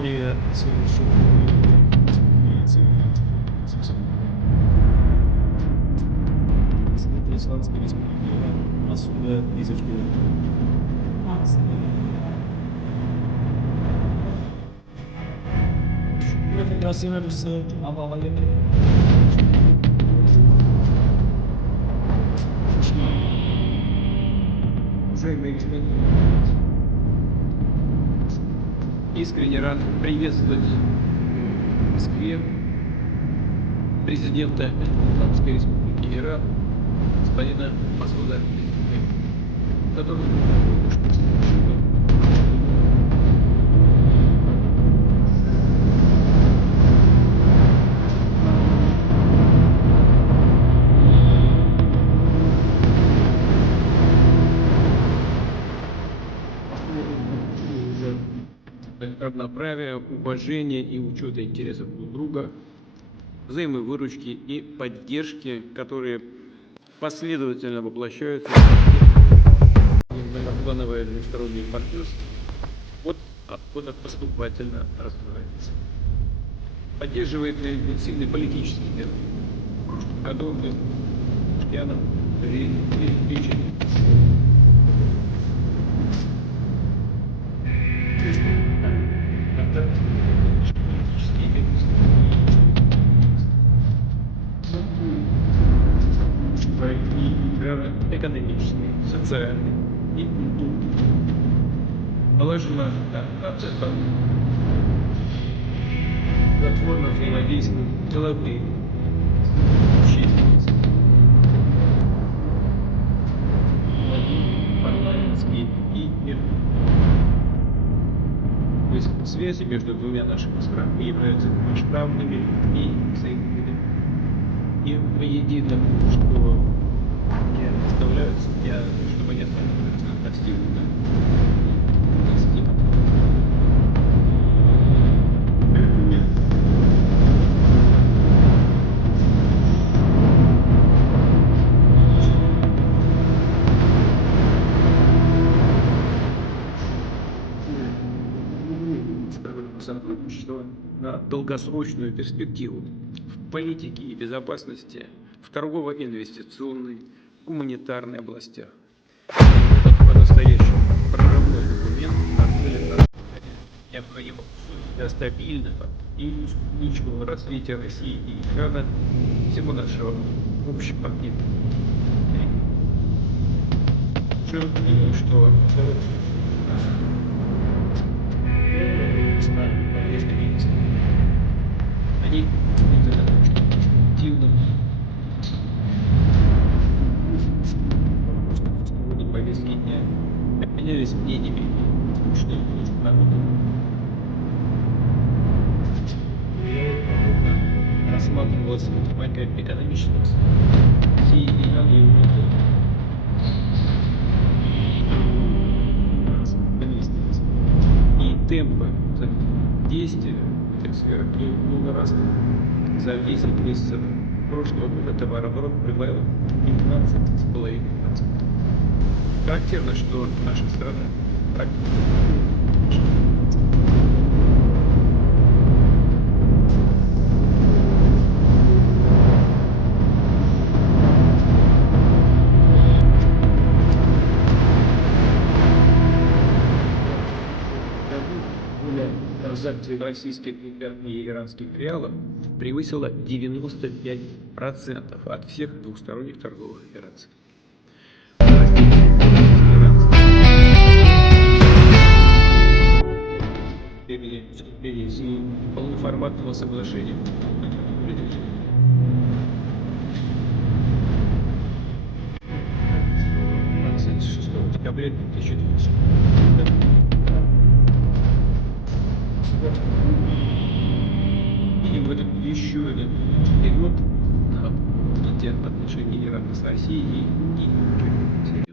Теория совершенно Исламской республики Иран, отсюда изучили. Это красиво все, уже имеет искренне рад приветствовать в Москве президента Исламской республики Иран, господина Масуда Пезешкиана, который равноправия, уважения и учета интересов друг друга, взаимовыручки и поддержки, которые последовательно воплощаются в многоплановое международное партнерство, вот откуда поступательно развивается. Поддерживает интенсивный политический диалог, который Пезешкианом перечислен. Экономический, социальный и культурный. Положено платформа взаимодействия, деловые, общественности, парламентские и мирные. То есть связи между двумя нашими странами являются масштабными и взаимными. И воедино, что я представляю себя, что понятно, достигнуто. Сотрудничество на долгосрочную перспективу в политике и безопасности, в торгово-инвестиционной, гуманитарной областях. Этот по-настоящему прорывной документ позволит необходимого для стабильного и устойчивого развития России и Ирана, всего нашего общего мира. Что они активно повестки дня обменялись мнениями, что рассматривалась такая экономическая и темпы действия этих сфер много раз за 10 месяцев прошлого года товарооборот прибавил 15,5%. Характерно, что наша страна транзакции российских и иранских реалов превысила 95% от всех двухсторонних торговых операций. соглашение и полный формат этого соглашения. 26 декабря 2020 года. И в этот еще один период на в отношении Ирака с Россией и